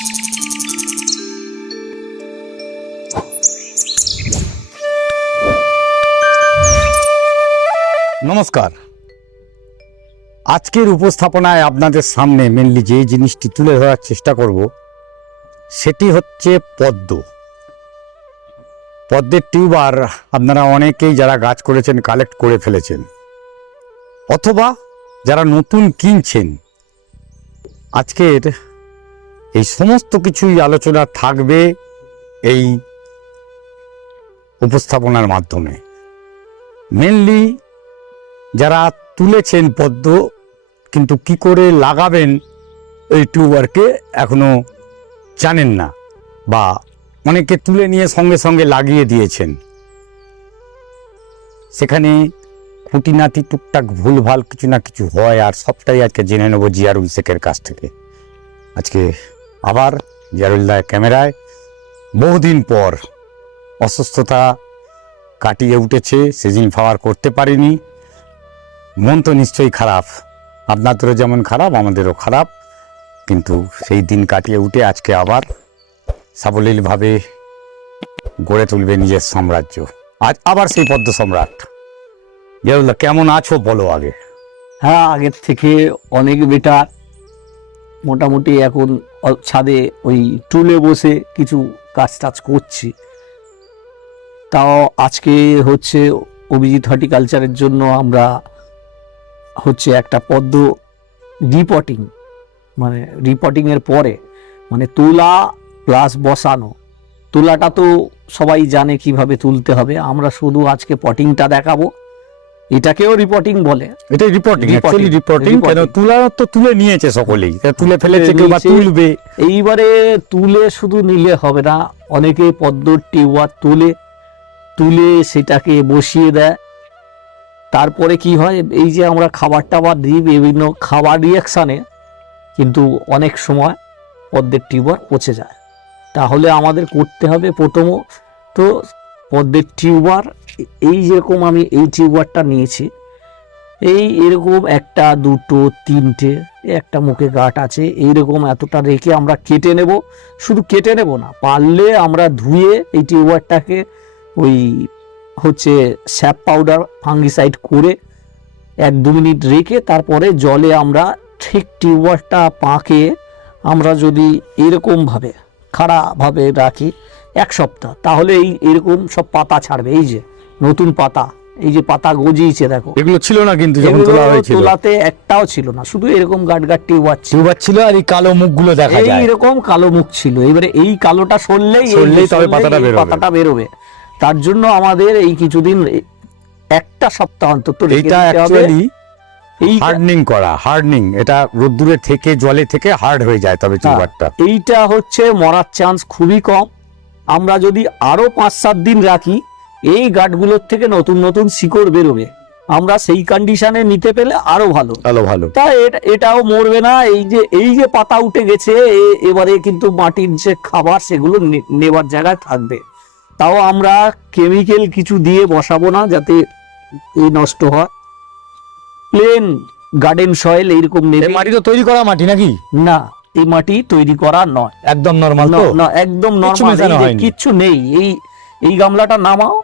নমস্কার। আজকের উপস্থাপনায় আপনাদের সামনে মেনলি যে জিনিসটি তুলে ধরার চেষ্টা করব সেটি হচ্ছে পদ্ম। পদ্মের টিউবার আপনারা অনেকেই যারা গাছ করেছেন কালেক্ট করে ফেলেছেন, অথবা যারা নতুন কিনছেন। আজকের এই সমস্ত কিছুই আলোচনা থাকবে এই উপস্থাপনার মাধ্যমে। মেনলি যারা তুলেছেন পদ্ম কিন্তু কি করে লাগাবেন এই টিউবারকে এখনো জানেন না, বা অনেকে তুলে নিয়ে সঙ্গে সঙ্গে লাগিয়ে দিয়েছেন, সেখানে খুঁটিনাটি টুকটাক ভুলভাল কিছু না কিছু হয়। আর সবটাই আজকে জেনে নেব জিয়ারুল শেখের কাছ থেকে। আজকে আবার জিয়ারুলদার ক্যামেরায় বহুদিন পর অসুস্থতা কাটিয়ে উঠেছে, সিজন ফাওয়ার করতে পারিনি। মন তো নিশ্চয়ই খারাপ, আপনাদেরও যেমন খারাপ আমাদেরও খারাপ, কিন্তু সেই দিন কাটিয়ে উঠে আজকে আবার সাবলীলভাবে গড়ে তুলবে নিজের সাম্রাজ্য। আজ আবার সেই পদ্ম সম্রাট। জিয়ারুল্লাহ, কেমন আছো বলো আগে। হ্যাঁ, আগের থেকে অনেক বেটার। মোটামুটি এখন ছাদে ওই টুলে বসে কিছু কাজ টাজ করছি। তাও আজকে হচ্ছে অভিজিৎ হর্টিকালচারের জন্য আমরা হচ্ছে একটা পদ্ম রিপটিং, মানে রিপটিংয়ের পরে মানে তোলা প্লাস বসানো। তোলাটা তো সবাই জানে কিভাবে তুলতে হবে, আমরা শুধু আজকে পটিংটা দেখাবো। এটাকেও রিপোর্টিং বলে। এটা রিপোর্টিং, অ্যাকচুয়ালি রিপোর্টিং। কেন তোলা তো তুলে নিয়েছে সকলেই, তুলে ফেলেছে, কেউ বা তুলবে। এইবারে তুলে শুধু নিলে হবে না, অনেকে পদ্ম টিউবার তুলে সেটাকে বসিয়ে দেয়। তারপরে কি হয়, এই যে আমরা খাবার টাবার দিই বিভিন্ন খাবার রিয়াকশানে, কিন্তু অনেক সময় পদ্মের টিউবার পচে যায়। তাহলে আমাদের করতে হবে প্রথম তো পদ্মের টিউবার, এই যেরকম আমি এই টিউবারটা নিয়েছি, এরকম একটা দুটো তিনটে, একটা মুখে গাঁট আছে, এইরকম এতটা রেখে আমরা কেটে নেব। শুধু কেটে নেব না, পারলে আমরা ধুয়ে এই টিউবারটাকে ওই হচ্ছে স্যাপ পাউডার ফাঙ্গিসাইড করে 1-2 মিনিট রেখে তারপরে জলে আমরা ঠিক টিউবারটা পাকে আমরা যদি এরকমভাবে খাড়াভাবে রাখি 1 সপ্তাহ, তাহলে এরকম সব পাতা ছাড়বে। এই যে নতুন পাতা, এই যে পাতা গজিয়েছে দেখো, এগুলো ছিল না কিন্তু যখন তোলা হয়েছিল। তোলাতে একটাও ছিল না, শুধু এরকম গাট টিউবার ছিল। আর এই কালো মুখগুলো দেখা যায়, এইরকম কালো মুখ ছিল। এবারে এই কালোটা সরলেই তবে পাতাটা বেরোবে। তার জন্য আমাদের এই কিছুদিন 1 সপ্তাহ অন্তত এইটা অ্যাকচুয়ালি হার্ডনিং করা। হার্ডনিং এটা রোদ্দুরে থেকে জলে থেকে হার্ড হয়ে যায়, তবে টিউবারটা এইটা হচ্ছে মরার চান্স খুবই কম। আমরা যদি আরো 5-7 দিন রাখি, এই গাঁটগুলোর থেকে নতুন নতুন শিকড় বেরোবে। আমরা সেই কন্ডিশনে নিতে পেলে আরো ভালো। তা এটাও মরবে না। এই যে পাতা উঠে গেছে, এবারে কিন্তু মাটির যে খাবার সেগুলো নেবার জায়গায় থাকবে। তাও আমরা কেমিক্যাল কিছু দিয়ে বসাবো না যাতে এই নষ্ট হয়। প্লেন গার্ডেন সয়েল এইরকম নেবে। মাটি তো তৈরি করা মাটি নাকি? না, এই মাটি তৈরি করা নয়, একদম নরমাল। না, একদম নরমাল, কিচ্ছু নেই। এই গামলাটা নামাও,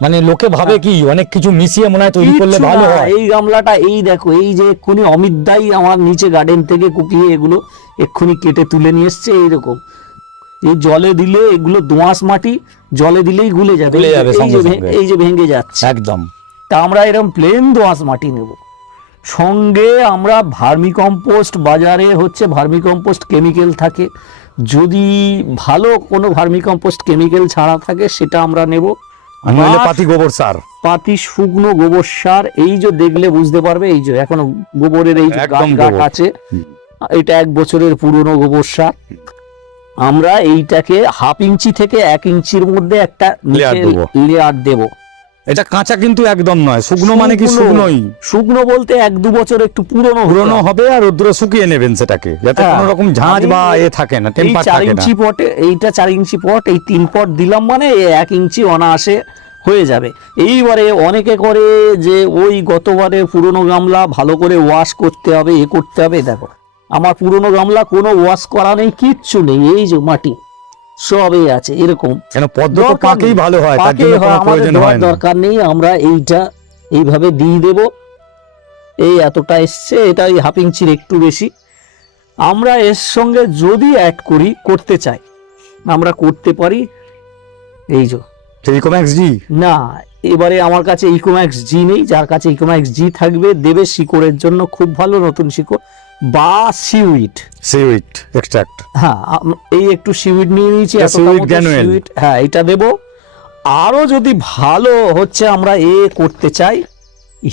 মানে লোকে ভাবে কি অনেক কিছু মিশিয়ে মনে হয় তৈরি করলে ভালো হয়। এই গামলাটা এই দেখো, এই যে এক্ষুনি অমিত দাই আমার নিচে গার্ডেন থেকে কুপিয়ে এগুলো এক্ষুনি কেটে তুলে নিয়ে এসছে। এইরকম এই জলে দিলে এগুলো দোআঁশ মাটি, জলে দিলেই গুলে যাবে। এই যে ভেঙে যাচ্ছে একদম। তা আমরা এরকম প্লেন দোআঁশ মাটি নেব। সঙ্গে আমরা ভার্মিকম্পোস্ট, বাজারে হচ্ছে ভার্মিকম্পোস্ট কেমিক্যাল থাকে, যদি ভালো কোনো ভার্মিকম্পোস্ট কেমিক্যাল ছাড়া থাকে সেটা আমরা নেব। পাতি গোবর সার, পাতি শুকনো গোবর সার, এই যে দেখলে বুঝতে পারবে, এই যে এখনো গোবরের এই যে গাঁট আছে, এটা 1 বছরের পুরনো গোবর সার। আমরা এইটাকে 1/2 ইঞ্চি থেকে 1 ইঞ্চির মধ্যে একটা লেয়ার দেব। এটা কাঁচা কিন্তু একদম নয়, শুকনো। মানে কি শুকনোই? শুকনো বলতে 1-2 বছর একটু পুরনো হবে, আর রোদ্দুরে শুকিয়ে নেবেন সেটাকে, যাতে কোনো রকম ঝাঁঝ বা থাকে না, টেম্পার থাকে না। 4 ইঞ্চি পটে, এইটা 4 ইঞ্চি পট, এই 3 পট দিলাম মানে 1 ইঞ্চি অনায়াসে হয়ে যাবে। এইবারে অনেকে করে যে ওই গতবারে পুরনো গামলা ভালো করে ওয়াশ করতে হবে, করতে হবে। দেখো আমার পুরনো গামলা কোনো ওয়াশ করা নেই, কিচ্ছু নেই, এই যে মাটি সবই আছে এরকম। কেন পদ্ম তো দরকার পাকেই নেই। ভালো হয়, তার পাকে জন্য হয়, কোনো আমাদের প্রয়োজন দেওয়ার হয় না। দরকার নেই, আমরা এইটা এইভাবে দিয়ে দেব। এই এতটা এসছে, এটা এই হাফ ইঞ্চির একটু বেশি। আমরা এর সঙ্গে যদি অ্যাড করি, করতে চাই আমরা করতে পারি। এই যে টেলিকম জি না, এবারে আমার কাছে ইকোম্যাক্স জি নেই, যার কাছে ইকোম্যাক্স জি থাকবে দেবে শিকড়ের জন্য, খুব ভালো নতুন শিকড়, বা সিউইট। Sweet extract. হ্যাঁ, এই একটু সিউইট নিয়ে নিয়েছি, এটা এতটা seaweed মতো granule। seaweed, হ্যাঁ এটা দেব। আরো যদি ভালো হচ্ছে আমরা করতে চাই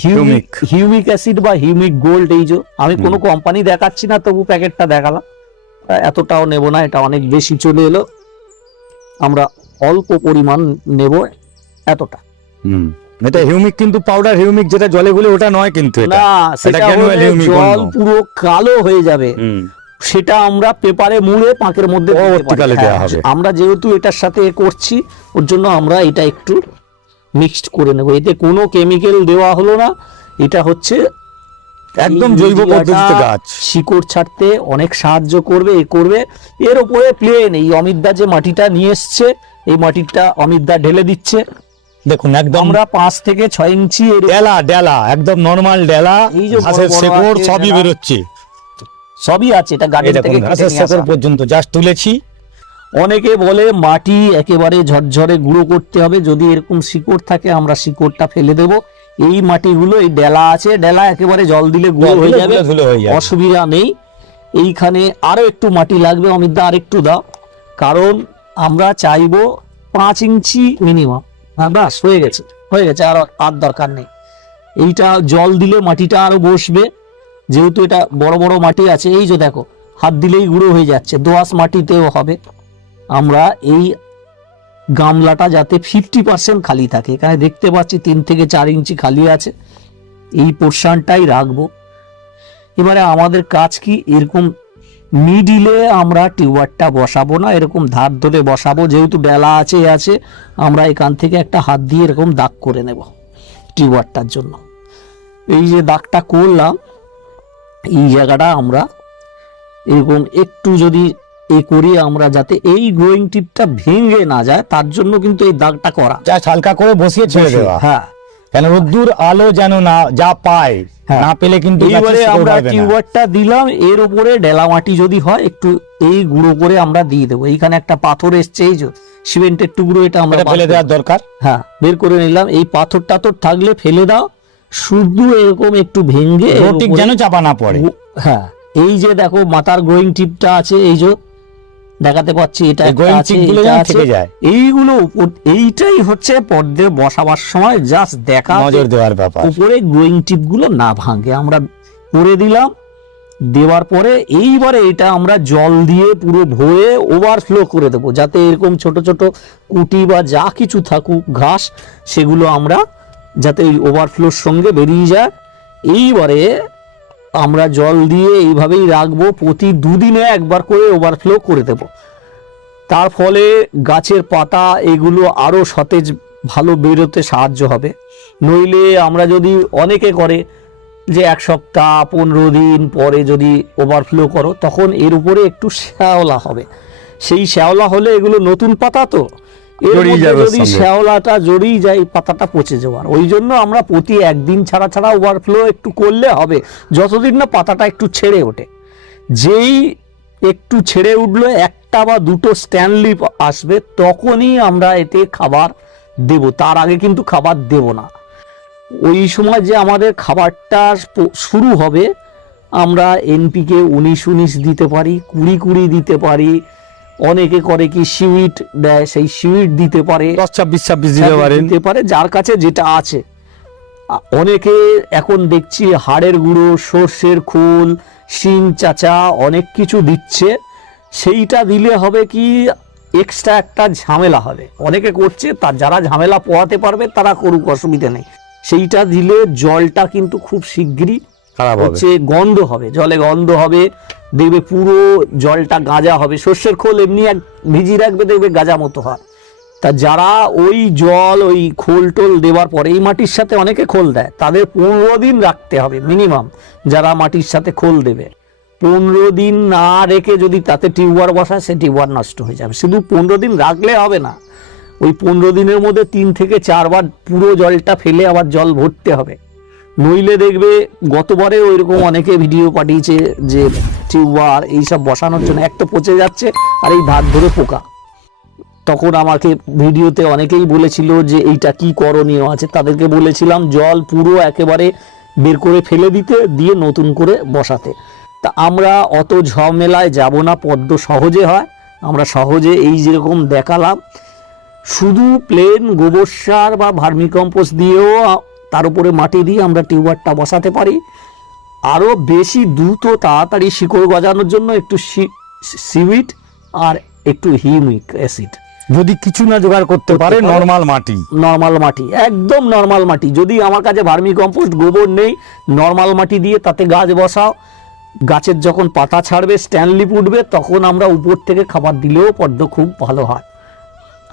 Humic। হিউমিক অ্যাসিড বা হিউমিক গোল্ড। এই যে আমি কোনো কোম্পানি দেখাচ্ছি না, তবু প্যাকেটটা দেখালাম। এতটাও নেব না, এটা অনেক বেশি চলে এলো, আমরা অল্প পরিমাণ নেব, এতটা। এটা হিউমিক, কিন্তু পাউডার হিউমিক যেটা জলে গুলে ওটা নয় কিন্তু, এটা না, সেটা granule হলে humic জল অন্য। পুরো কালো হয়ে যাবে, সেটা আমরা পেপারে মুড়ে পাঁকের মধ্যে দিতে পারি। পরবর্তীকালে দেয়া হ্যাঁ, হবে। আমরা যেহেতু এটার সাথে করছি, ওর জন্য আমরা এটা একটু মিক্সড করে নেব। এতে কোনো কেমিক্যাল দেওয়া হলো না, এটা হচ্ছে একদম এই জৈব ইউরিয়াটা পদ্ধতিতে গাছ। শিকড় ছাড়তে অনেক সাহায্য করবে, করবে। এর উপরে প্লেন এই অমিতদা যে মাটিটা নিয়ে এসছে, এই মাটিটা অমিতদা ঢেলে দিচ্ছে। দেখুন একদম আমরা 5 থেকে 6 ইঞ্চি ডেলা ডেলা, একদম নরমাল ডেলা, এই যে বড় ঘাসের বড় শেকড় আছে সবই ডেলা। বেরোচ্ছে। সবই আছে, এটা এই গার্ডেন দেখুন থেকে কেটে ঘাসের নিয়ে আসা। শেকড় পর্যন্ত জাস্ট তুলেছি। অনেকে বলে মাটি একেবারে ঝরঝরে গুঁড়ো করতে হবে, যদি এরকম শিকড় থাকে আমরা শিকড়টা ফেলে দেব। এই মাটিগুলো, এই ডেলা আছে, ডেলা একেবারে জল দিলে গুঁড়ো হয়ে যাবে, ধুলো হয়ে যাবে। অসুবিধা নেই। এইখানে আরো একটু মাটি লাগবে, অমিতদা আর একটু দাও, কারণ আমরা চাইবো 5 ইঞ্চি মিনিমাম। ব্যাস হয়ে গেছে, হয়ে গেছে, আর দরকার নেই। এইটা জল দিলে মাটিটা আরো বসবে, যেহেতু এটা বড় বড় মাটি আছে। এই যে দেখো, হাত দিলেই গুঁড়ো হয়ে যাচ্ছে, দোআঁশ মাটিতেও হবে। আমরা এই গামলাটা যাতে 50% খালি থাকে, এখানে দেখতে পাচ্ছি 3 থেকে 4 ইঞ্চি খালি আছে, এই পোর্শনটাই রাখবো। এবারে আমাদের কাজ কি, এরকম মিডিলে আমরা টিউবারটা বসাবো না, এরকম ধার ধরে বসাবো। যেহেতু ডেলা আছে আমরা এখান থেকে একটা হাত দিয়ে এরকম দাগ করে নেব টিউবারটার জন্য। এই যে দাগটা করলাম, এই জায়গাটা আমরা এরকম একটু যদি করি, আমরা যাতে এই গ্রোয়িং টিপটা ভেঙে না যায়, তার জন্য কিন্তু এই দাগটা করা। জাস্ট হালকা করে বসিয়ে ছেড়ে দেওয়া, হ্যাঁ, কেন রোদ্দুর আলো যেন না যা পায়, হ্যাঁ। না পেলে কিন্তু গাছের এইবারে শিকড় আমরা বাড়বে না। টিউবারটা দিলাম, এর উপরে ডেলা মাটি যদি হয় একটু এই গুঁড়ো করে আমরা দিয়ে দেবো। এইখানে একটা পাথর এসছে, এই যে সিমেন্টের টুকরো, এটা আমরা এটা ফেলে দেওয়ার দরকার। হ্যাঁ, বের করে নিলাম। এই পাথর টাথর থাকলে ফেলে দাও, শুধু এরকম একটু ভেঙে এর রোটিক উপরে- যেন চাপা না পড়ে। হ্যাঁ, এই যে দেখো মাথার গ্রোয়িং টিপটা আছে, এই যে দেখাতে পাচ্ছি, এটা এই একটা growing আছে, tip গুলো এটা যেন আছে। থেকে যায়। এইগুলো এইটাই হচ্ছে পর্দে বসাবার সময় জাস্ট দেখা, নজর দেওয়ার ব্যাপার। উপরে গ্রোয়িং টিপ গুলো না ভাঙে। আমরা করে দিলাম, দেওয়ার পরে এইবারে এটা আমরা জল দিয়ে পুরো ভরে ওভারফ্লো করে দেবো, যাতে এরকম ছোট ছোট কুটি বা যা কিছু থাকুক ঘাস, সেগুলো আমরা যাতে এই ওভারফ্লোর সঙ্গে বেরিয়ে যায়। এইবারে আমরা জল দিয়ে এইভাবেই রাখবো, প্রতি 2 দিনে একবার করে ওভারফ্লো করে দেব। তার ফলে গাছের পাতা এগুলো আরো সতেজ ভালো বেরোতে সাহায্য হবে। নইলে আমরা যদি, অনেকে করে যে 1 সপ্তাহ 15 দিন পরে যদি ওভারফ্লো করো, তখন এর উপরে একটু শ্যাওলা হবে। সেই শ্যাওলা হলে এগুলো নতুন পাতা, তো এর জড়িয়ে মধ্যে যাবে ওর যদি সঙ্গে। শ্যাওলাটা জড়িয়ে যায়, পাতাটা পচে যাওয়ার। ওই জন্য আমরা প্রতি 1 দিন ছাড়া ছাড়া ওভারফ্লো একটু করলে হবে, যতদিন না পাতাটা একটু ছেড়ে ওঠে। যেই একটু ছেড়ে উঠলো, 1টা বা 2টো স্ট্যান্ডলিপ আসবে, তখনই আমরা এতে খাবার দেব, তার আগে কিন্তু খাবার দেব না। ওই সময় যে আমাদের খাবারটা শুরু হবে, আমরা এনপিকে 19-19 দিতে পারি, 20-20 দিতে পারি। অনেকে করে কি সিউইট দেয়, সেই সিউইট দিতে পারে, 10-26 দিতে পারেন। দিতে পারে, যার কাছে যেটা আছে। অনেকে এখন দেখছি হাড়ের গুঁড়ো, সর্ষের খোল, শিং চাচা অনেক কিছু দিচ্ছে। সেইটা দিলে হবে কি, এক্সট্রা একটা ঝামেলা হবে। অনেকে করছে, তার যারা ঝামেলা পোহাতে পারবে তারা করুক, অসুবিধা নেই। সেইটা দিলে জলটা কিন্তু খুব শিগগিরই খারাপ হবে। হচ্ছে, গন্ধ হবে, জলে গন্ধ হবে, দেখবে পুরো জলটা গাঁজা হবে। সর্ষের খোল এমনি ভিজিয়ে রাখবে, দেখবে গাঁজা মতো হয়। তা যারা ওই জল, ওই খোল টোল দেওয়ার পরে, এই মাটির সাথে অনেকে খোল দেয়, তাদের 15 দিন রাখতে হবে মিনিমাম, যারা মাটির সাথে খোল দেবে। 15 দিন না রেখে যদি তাতে টিউবার বসায়, সে টিউবার নষ্ট হয়ে যাবে। শুধু 15 দিন রাখলে হবে না, ওই 15 দিনের মধ্যে 3 থেকে 4 বার পুরো জলটা ফেলে আবার জল ভরতে হবে। নইলে দেখবে গতবারে ওইরকম অনেকে ভিডিও পাঠিয়েছে যে টিউবার এইসব বসানোর জন্য এক তো পচে যাচ্ছে, আর এই ধার ধরে পোকা। তখন আমাকে ভিডিওতে অনেকেই বলেছিল যে এইটা কি করণীয় আছে, তাদেরকে বলেছিলাম জল পুরো একেবারে বের করে ফেলে দিতে, দিয়ে নতুন করে বসাতে। তা আমরা অত ঝামেলায় যাব না, পদ্ম সহজে হয়। আমরা সহজে এই যেরকম দেখালাম, শুধু প্লেন গোবর সার বা ভার্মিকম্পোস্ট দিয়েও তার উপরে মাটি দিয়ে আমরা টিউবারটা বসাতে পারি। আরও বেশি দ্রুত তাড়াতাড়ি শিকড় গজানোর জন্য একটু সিউইড আর একটু হিউমিক অ্যাসিড, যদি কিছু না জোগাড় করতে পারে নর্মাল মাটি, একদম নর্মাল মাটি। যদি আমার কাছে ভার্মি কম্পোস্ট গোবর নেই, নর্মাল মাটি দিয়ে তাতে গাছ বসাও। গাছের যখন পাতা ছাড়বে, স্ট্যান্ডলিপ উঠবে, তখন আমরা উপর থেকে খাবার দিলেও পদ্ম খুব ভালো হয়।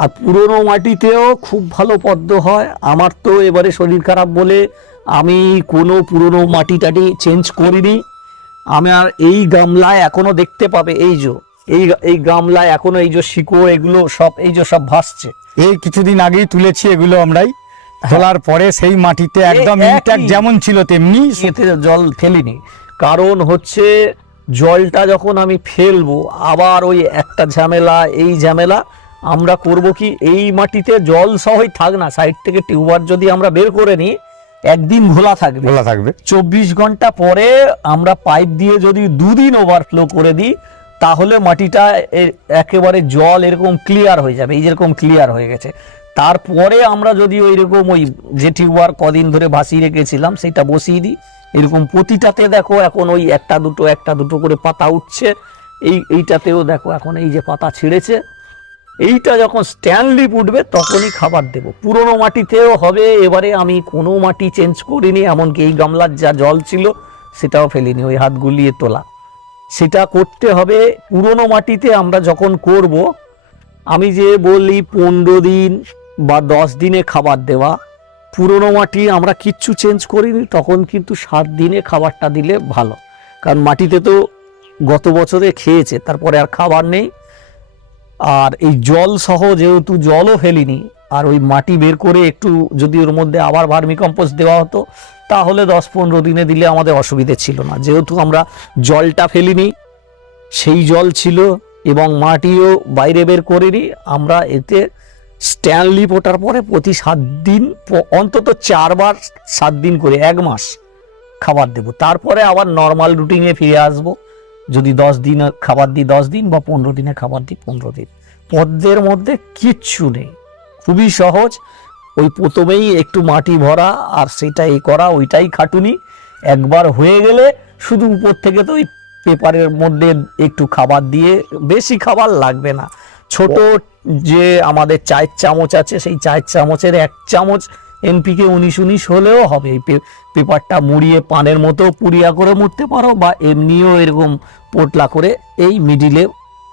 আর পুরনো মাটিতেও খুব ভালো পদ্ম হয়। আমার তো এবারে শরীর খারাপ বলে আমি কোনো পুরনো মাটি টাটি চেঞ্জ করিনি। আমার এই গামলায় এখনো দেখতে পাবে, এই গামলায় এখনো এই যে শিকড় এগুলো সব সব ভাসছে। এই কিছুদিন আগেই তুলেছি এগুলো আমরাই, তোলার পরে সেই মাটিতে একদম ইনট্যাক্ট যেমন ছিল তেমনি। এতে জল ফেলিনি, কারণ হচ্ছে জলটা যখন আমি ফেলবো আবার ওই একটা ঝামেলা, এই ঝামেলা। আমরা করব কি, এই মাটিতে জল সহই থাক না, সাইড থেকে টিউবার যদি আমরা বের করে নিই, একদিন ঘোলা থাকবে। 24 ঘন্টা পরে আমরা পাইপ দিয়ে যদি 2 দিন ওভারফ্লো করে দিই, তাহলে মাটিটা একেবারে জল এরকম ক্লিয়ার হয়ে যাবে, এই যেরকম ক্লিয়ার হয়ে গেছে। তারপরে আমরা যদি ওই রকম ওই যে টিউবার কদিন ধরে ভাসিয়ে রেখেছিলাম সেটা বসিয়ে দিই। এরকম প্রতিটাতে দেখো এখন ওই একটা দুটো করে পাতা উঠছে। এইটাতেও দেখো এখন এই যে পাতা ছিঁড়েছে। এইটা যখন স্ট্যান্ডলিপ উঠবে তখনই খাবার দেব। পুরনো মাটিতেও হবে। এবারে আমি কোনো মাটি চেঞ্জ করিনি, এমনকি এই গামলার যা জল ছিল সেটাও ফেলিনি, ওই হাত গুলিয়ে তোলা। সেটা করতে হবে পুরনো মাটিতে। আমরা যখন করব, আমি যে বলি 15 দিন বা 10 দিনে খাবার দেওয়া, পুরনো মাটি আমরা কিচ্ছু চেঞ্জ করিনি, তখন কিন্তু 7 দিনে খাবারটা দিলে ভালো। কারণ মাটিতে তো গত বছরে খেয়েছে, তারপরে আর খাবার নেই। আর এই জল সহ যেহেতু জলও ফেলিনি, আর ওই মাটি বের করে একটু যদি ওর মধ্যে আবার ভার্মিকম্পোস্ট দেওয়া হতো, তাহলে 10-15 দিনে দিলে আমাদের অসুবিধে ছিল না। যেহেতু আমরা জলটা ফেলিনি, সেই জল ছিল এবং মাটিও বাইরে বের করিনি, আমরা এতে স্ট্যান্ডলিপ ওঠার পরে প্রতি 7 দিন অন্তত 4 বার 7 দিন করে 1 মাস খাবার দেব। তারপরে আবার নর্মাল রুটিনে ফিরে আসবো। যদি 10 দিন খাবার দিই 10 দিন, বা 15 দিনে খাবার দিই 15 দিন। পদ্মের মধ্যে কিচ্ছু নেই, খুবই সহজ। ওই প্রথমেই একটু মাটি ভরা আর সেটা করা, ওইটাই খাটুনি। একবার হয়ে গেলে শুধু উপর থেকে তো ওই পেপারের মধ্যে একটু খাবার দিয়ে, বেশি খাবার লাগবে না। ছোট যে আমাদের 4 চামচ আছে, সেই 4 চামচের 1 চামচ NPK 19-19 হলেও হবে। এই পেপারটা মুড়িয়ে পানের মতো পুড়িয়া করে মুড়তে পারো, বা এমনিও এরকম পোটলা করে এই মিডিলে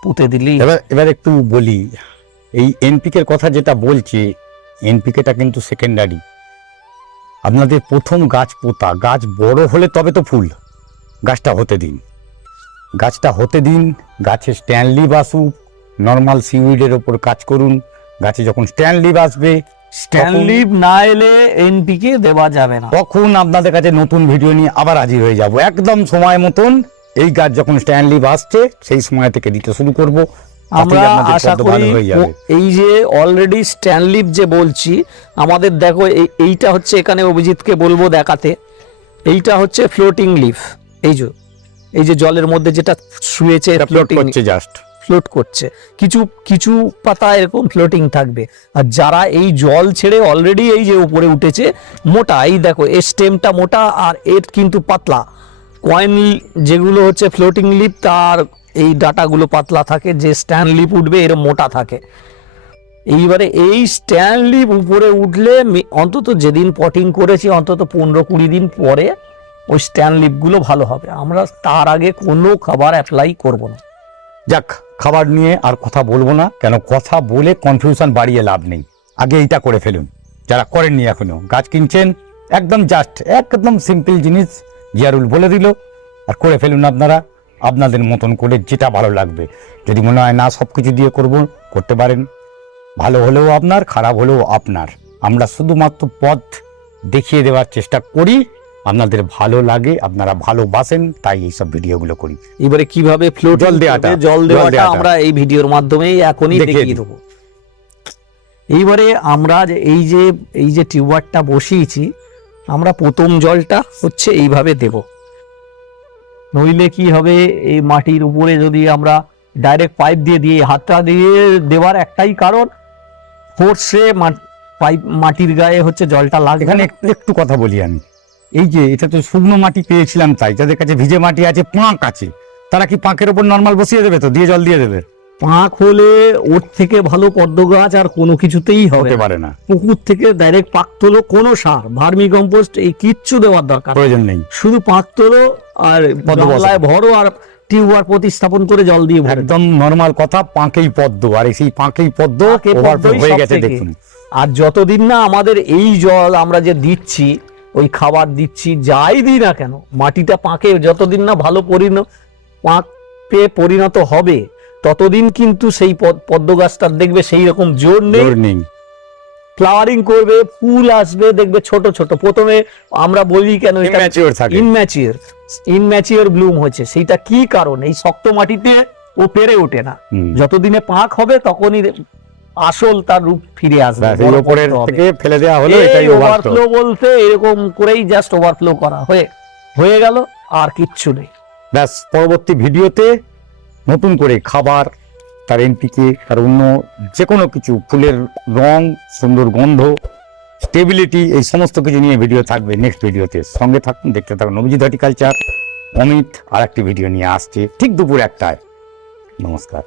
পুঁতে দিলেই। এবার একটু বলি, এই NPK-র কথা যেটা বলছি, NPK-টা কিন্তু সেকেন্ডারি। আপনাদের প্রথম গাছ পোতা, গাছ বড় হলে তবে তো ফুল। গাছটা হতে দিন, গাছে স্ট্যান্ডলিপ আসুক, নর্মাল সিউইডের ওপর কাজ করুন। গাছে যখন স্ট্যান্ডলিপ আসবে, স্ট্যান্ডলিপ না এলে NPK দেওয়া যাবে না। তখন আপনাদের কাছে নতুন ভিডিও নিয়ে আবার হাজির হয়ে যাব, একদম সময় মতন। এই গাছ যখন স্ট্যান্ডলিপ আসছে সেই সময় থেকে দিতে শুরু করব। আমরা আশা করি এই যে অলরেডি স্ট্যান্ডলিপ যে বলছি, আমাদের দেখো এইটা হচ্ছে, এখানে অভিজিৎকে বলবো দেখাতে, এইটা হচ্ছে ফ্লোটিং লিফ। এই যে জলের মধ্যে যেটা শুয়েছে, ফ্লোটিং করছে, জাস্ট ফ্লোট করছে। কিছু পাতা এরকম ফ্লোটিং থাকবে। আর যারা এই জল ছেড়ে অলরেডি এই যে উপরে উঠেছে, মোটা, এই দেখো এর স্টেমটা মোটা আর এর কিন্তু পাতলা। কয়েন যেগুলো হচ্ছে ফ্লোটিং লিপ, তার এই ডাটাগুলো পাতলা থাকে। যে স্ট্যান্ড লিপ উঠবে এর মোটা থাকে। এইবারে এই স্ট্যান্ড লিপ উপরে উঠলে অন্তত যেদিন পটিং করেছি, অন্তত 15-20 দিন পরে ওই স্ট্যান্ড লিপগুলো ভালো হবে। আমরা তার আগে কোনো খাবার অ্যাপ্লাই করব না। যাক, খাবার নিয়ে আর কথা বলবো না, কেন কথা বলে কনফিউশন বাড়িয়ে লাভ নেই। আগে এইটা করে ফেলুন, যারা করেননি এখনো। গাছ কিনছেন, একদম সিম্পল জিনিস জিয়ারুল বলে দিল, আর করে ফেলুন আপনারা। আপনাদের মতন করে যেটা ভালো লাগবে। যদি মনে হয় না সব কিছু দিয়ে করতে পারেন, ভালো হলেও আপনার, খারাপ হলেও আপনার। আমরা শুধুমাত্র পথ দেখিয়ে দেওয়ার চেষ্টা করি, আপনাদের ভালো লাগে, আপনারা ভালোবাসেন, তাই এইসব ভিডিওগুলো করি। এবারে কিভাবে ফ্লোট জল দেওয়াটা, জল দেওয়াটা দেওয়াটা। আমরা এই ভিডিওর মাধ্যমেই এখনই দেখিয়ে দেখিয়ে দিই। দেবো। এইবারে আমরা এই যে টিউবারটা বসিয়েছি, আমরা প্রথম জলটা হচ্ছে এইভাবে দেব। নইলে কি হবে, এই মাটির উপরে যদি আমরা ডাইরেক্ট পাইপ দিয়ে দিই, হাতটা দিয়ে দেওয়ার একটাই কারণ, ফোর্সে পাইপ মাটির গায়ে হচ্ছে জলটা লাগে। এখানে একটু কথা বলি আমি, এই যে এটা তো শুকনো মাটি পেয়েছিলাম, তাই যাদের কাছে ভিজে মাটি আছে, পাঁক আছে, তারা কি পাঁকের ওপর নর্মাল বসিয়ে দেবে, তো দিয়ে জল দিয়ে দেবে? পাঁক হলে ওর থেকে ভালো পদ্ম গাছ আর কোনো কিছুতেই হবে হতে না। পারে না, পুকুর থেকে ডাইরেক্ট পাক তোলো, কোনো সার, ভার্মি কম্পোস্ট এই কিচ্ছু দেওয়ার দরকার নেই। প্রয়োজন নেই। শুধু পাক তোলো আর পদ্ম বসাও। গামলায় ভরো আর টিউবার প্রতিস্থাপন করে জল দিয়ে ভরে দাও। একদম নর্মাল কথা, পাঁকেই পদ্ম, আর সেই পাঁকেই পদ্ম পাঁকে overflow পদ্মই হয়ে সব গেছে থেকে। দেখুন। আর যতদিন না আমাদের এই জল আমরা যে দিচ্ছি, ওই খাবার দিচ্ছি, যাই দিই না কেন, মাটিটা পাঁকে যতদিন না ভালো পাঁকে পরিণত হবে, ততদিন কিন্তু সেই পদ্ম গাছটার দেখবে সেই রকম জোর নেই। জোর নেই। ফ্লাওয়ারিং করবে, ফুল আসবে, দেখবে ছোট ছোট। প্রথমে আমরা বলি কেন এটা Immature থাকে। ইনম্যাচিওর ব্লুম হচ্ছে, সেইটা কি কারণ? এই শক্ত মাটিতে ও পেরে ওঠে না। হুম। যতদিনে পাক হবে তখনই আসল তার রূপ ফিরে আসবে। ব্যাস, এই বড় উপরের পদ্ম হবে। থেকে ফেলে দেওয়া হলো, এটাই ওভারফ্লো ওভারফ্লো। বলতে এরকম করেই জাস্ট ওভারফ্লো করা হয়ে গেল, আর কিচ্ছু নেই। ব্যাস, পরবর্তী ভিডিওতে নতুন করে খাবার, তার এনপিকে, তার অন্য যে কোনো কিছু, ফুলের রং, সুন্দর গন্ধ, স্টেবিলিটি, এই সমস্ত কিছু নিয়ে ভিডিও থাকবে নেক্সট ভিডিওতে। সঙ্গে থাকুন, দেখতে থাকুন অভিজিৎ হর্টিকালচার। অমিত আর একটি ভিডিও নিয়ে আসছে ঠিক দুপুর 1টায়। নমস্কার।